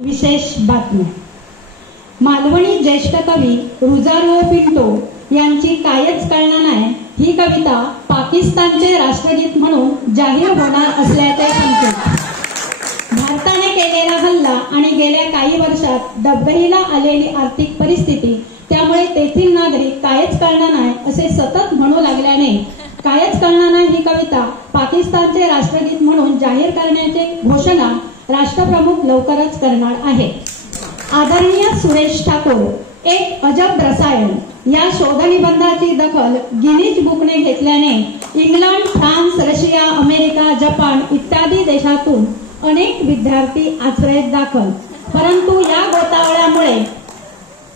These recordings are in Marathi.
विशेष बातमी. मालवणी ज्येष्ठ कवी रुजारो पिंटो यांची कायच कळणार नाही ही कविता पाकिस्तानचे राष्ट्रगीत म्हणून जाहीर होणार असल्याचे संकेत. भारताने केलेला हल्ला आणि गेल्या काही वर्षात डबघाईला आलेली आर्थिक परिस्थिती त्यामुळे तेथील नागरिक कायच कळणार नाही असे सतत म्हणू लागल्याने कायच कळणार नाही ही कविता पाकिस्तानचे राष्ट्रगीत म्हणून जाहीर करण्याची घोषणा राष्ट्रप्रमुख लवकरच करणार आहे. आदरणीय सुरेश ठाकूर, एक अजब रसायन या शोधनिबंधाची दखल गिनीज बुकने घेतल्याने England, France, Russia, America, Japan इत्यादी देशातून अनेक विद्यार्थी आश्रयात दाखल. परंतु या गोतावळ्यामुळे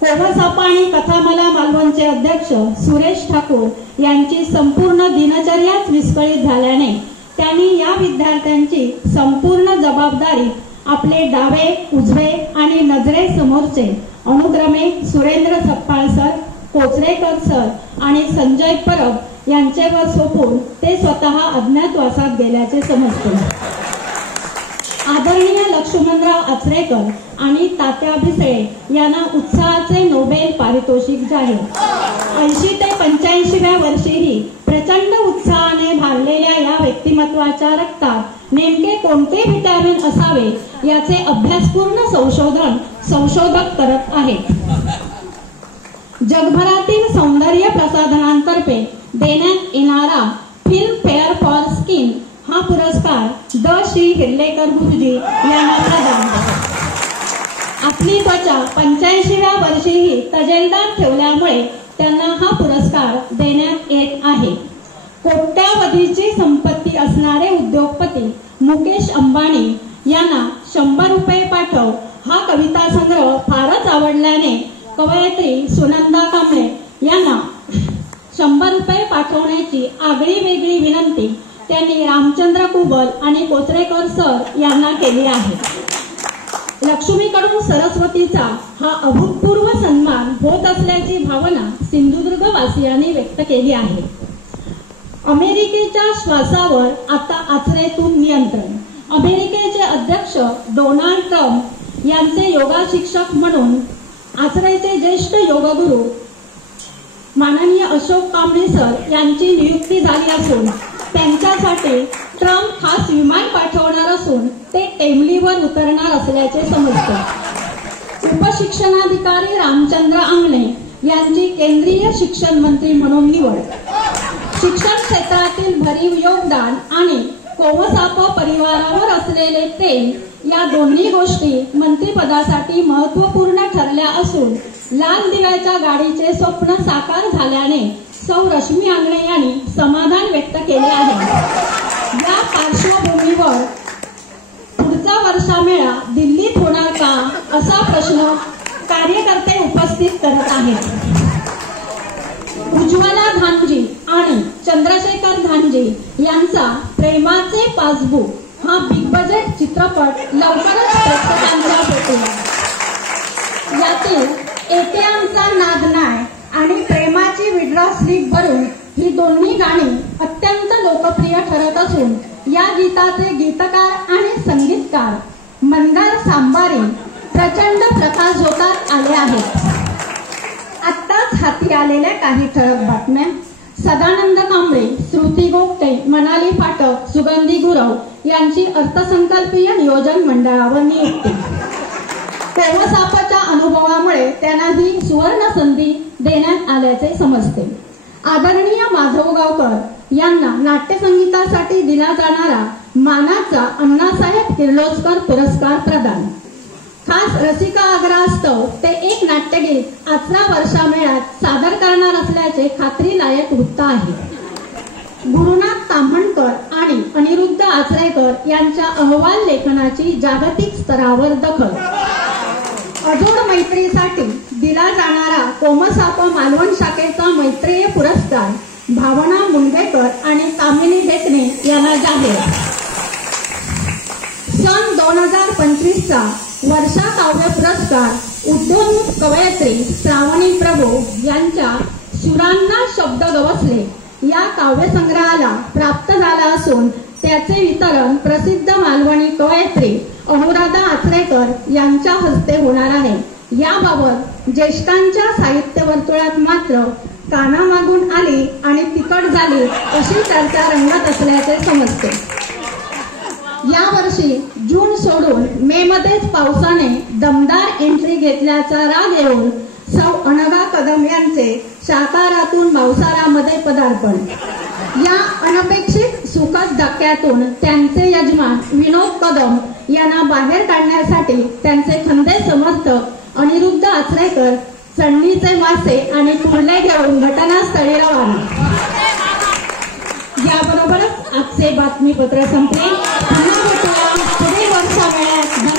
कोवसापा आणि कथामाला मालवणचे अध्यक्ष सुरेश ठाकूर यांची संपूर्ण दिनचर्याच विस्कळीत झाल्याने त्यांनी या विद्यार्थ्यांची संपूर्ण जबाबदारी आपले डावे, उजवे आणि नजरे समोरचे अनुक्रमे सुरेंद्र सपकाळ सर, कोचरेकर सर आणि संजय परब यांच्यावर सोपून ते स्वतः अज्ञातवासात गेल्याचे समजते. आदरणीय लक्ष्मणराव आचरेकर आणि तात्या भिसळे यांना उत्साहाचे नोबेल पारितोषिक जाहीर. 80 ते 85व्या वर्षीही प्रचंड उत्साहाने भारलेल्या या व्यक्तिमत्वाच्या रक्तात नेमके कोणते व्हिटॅमिन असावे याचे अभ्यासपूर्ण संशोधक करत आहेत. जगभरातील सौंदर्य प्रसाधनांतर्फे देण्यात येणारा फिल्म फेअर फॉर स्किन हा पुरस्कार द श्री हिरलेकर गुरुजी यांना प्रदान. आपली त्वचा 85व्या वर्षीही तजेलदार ठेवल्यामुळे त्यांना हा पुरस्कार देण्यात येत आहे. कोट्यावधीची संपत्ती असणारे उद्योगपती मुकेश अंबानी यांना 100 रुपये पाठव हा कविता संग्रह फारच आवडल्याने कवयित्री सुनंदा कांबळे यांना 100 रुपये पाठवण्याची आगळी वेगळी विनंती त्यांनी रामचंद्र कुबल आणि कोचरेकर सर यांना केली आहे. लक्ष्मीकडून सरस्वतीचा हा अभूतपूर्व सन्मान होत असल्याची भावना सिंधुदुर्ग वासियांनी व्यक्त केली आहे. अमेरिकेच्या श्वासावर आता आचरेतून नियंत्रण. अमेरिकेचे अध्यक्ष डोनाल्ड ट्रम्प यांचे योगा शिक्षक म्हणून आचरेचे ज्येष्ठ योगगुरू माननीय अशोक कांबळे सर यांची नियुक्ती झाली असून त्यांच्यासाठी ट्रम्प खास विमान पाठवणार असून ते टेमलीवर उतरणार असल्याचे समजते. उपशिक्षणाधिकारी रामचंद्र अंगणे यांची केंद्रीय शिक्षण मंत्री म्हणून निवड. शिक्षण क्षेत्रातील भरीव योगदान आणि कोवसाप परिवारावर असलेले प्रेम या दोन्ही गोष्टी मंत्रिपदासाठी महत्वपूर्ण ठरल्या असून लाल दिव्याच्या गाडीचे स्वप्न साकार झाल्याने सौ रश्मी आंगणे यांनी समाधान व्यक्त केले आहे. या पार्श्वभूमीवर पुढचा वर्षामेळा दिल्लीत होणार का असा प्रश्न कार्यकर्ते उपस्थित करत आहेत. उज्ज्वला धानजी आणि चंद्रशेखर धानजी यांचा प्रेमाचे पासबुक हा बिग बजेट चित्रपट लवकरच प्रेक्षकांच्या भेटेल. यातील एटीएमचा नाद नाय आणि प्रेमाची विड्रॉ स्लिप भरून ही दोन्ही गाणी अत्यंत लोकप्रिय ठरत असून या गीताचे गीतकार आणि संगीतकार मंदार सांबारी प्रचंड प्रकाशझोतात आले आहेत. आत्ताच हाती आलेल्या काही ठळक बातम्या. सदानंद कांबळे, श्रुती गोगटे, मनाली फाटक, सुगंधी गुरव यांची अर्थसंकल्पीय नियोजन मंडळावर नियुक्ती. कोवसापच्या अनुभवामुळे त्यांना ही सुवर्ण संधी देण्यात आल्याचे समजते. आदरणीय माधव गावकर यांना नाट्यसंगीतासाठी दिला जाणारा मानाचा अण्णासाहेब किर्लोस्कर पुरस्कार प्रदान. खास रसिका आग्रहास्तव ते एक नाट्यगीत आचरा वर्षामेळ्यात सादर करणार असल्याचे खात्रीलायक वृत्त आहे. गुरुनाथ ताम्हणकर आणि अनिरुद्ध आचरेकर यांच्या अहवाल लेखनाची जागतिक स्तरावर दखल. अजोड मैत्रीसाठी दिला जाणारा कोमसाप मालवण शाखेचा मैत्रीय पुरस्कार भावना मुंडेकर आणि कामिनी ढेकणे यांना जाहीर. सन 2025चा वर्षा काव्य पुरस्कार उद्योन्मुख कवयित्री श्रावणी प्रभू यांच्या सुरांना शब्द गवसले या काव्यसंग्रहाला प्राप्त झाला असून त्याचे वितरण प्रसिद्ध मालवणी कवयित्री अनुराधा आचरेकर यांच्या हस्ते होणार आहे। याबाबत ज्येष्ठांच्या साहित्य वर्तुळात मात्र कानामागून आली आणि तिकट झाली अशी चर्चा रंगत असल्याचे समजते। यावर्षी जून सोडून मे मध्येच पावसाने दमदार एंट्री घेतल्याचा राग येऊन सौ अनघा कदम यांचे सातारातून मावसारामध्ये पदार्पण। या अनपेक्षित सुखद धक्क्यातून त्यांचे यजमान विनोद कदम यांना बाहेर काढण्यासाठी त्यांचे खंदे समर्थक अनिरुद्ध आचरेकर चढणीचे मासे आणि कुर्ले घेऊन घटनास्थळी रवाना। याबरोबरच आजचे बातमीपत्र संपले। पुन्हा भेटूया पुढील वर्षा वेळात।